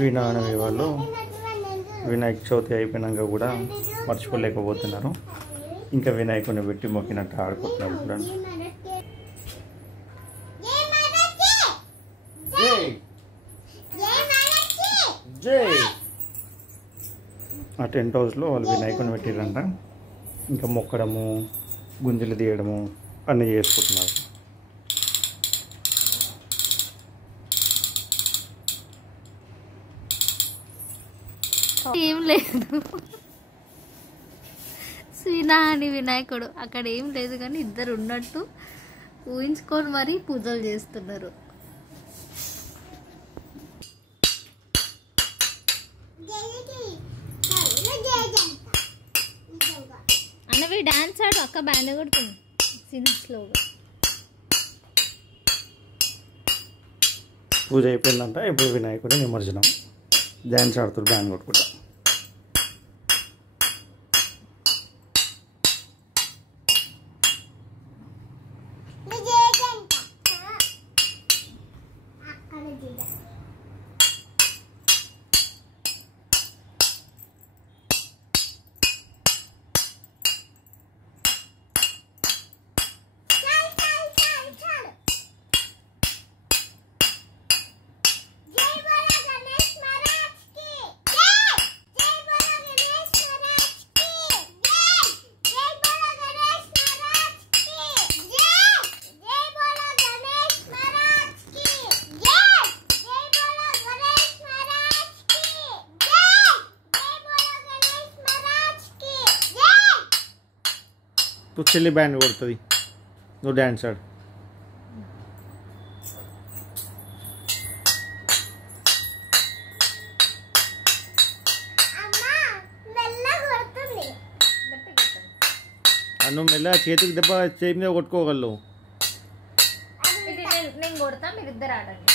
శ్రీనారాయణ వాళ్ళు వినాయక చవితి అయిపోయినాక కూడా మర్చిపోలేకపోతున్నారు. ఇంకా వినాయకుని పెట్టి మొక్కినట్టు ఆడుకుంటున్నారు చూడండి. ఆ టెంట్ హౌస్లో వాళ్ళు వినాయకుని పెట్టిరంట. ఇంకా మొక్కడము, గుంజలు తీయడము అన్నీ చేసుకుంటున్నారు. ఏం లేదు, శ్రీనారాయణ వినాయకుడు అక్కడ ఏం లేదు కానీ ఇద్దరు ఉన్నట్టు ఊహించుకొని మరీ పూజలు చేస్తున్నారు. అన్నవి డాన్స్ ఆడు, అక్క బ్యాండ్ కొడుతుంది స్లోగా. పూజ అయిపోయిందంట. ఇప్పుడు వినాయకుడి నిమజ్జనం. డ్యాన్స్ ఆడుతారు బ్యాండ్ కొట్టుకుంటా. చెల్లి బ్యాండ్ కొడుతుంది, నువ్వు డ్యాన్స్ ఆడు. నువ్వు మెల్ల చేతికి దెబ్బ చేయి మీద కొట్టుకోగలవు. నేను కొడతా, మీరు ఇద్దరు ఆడండి.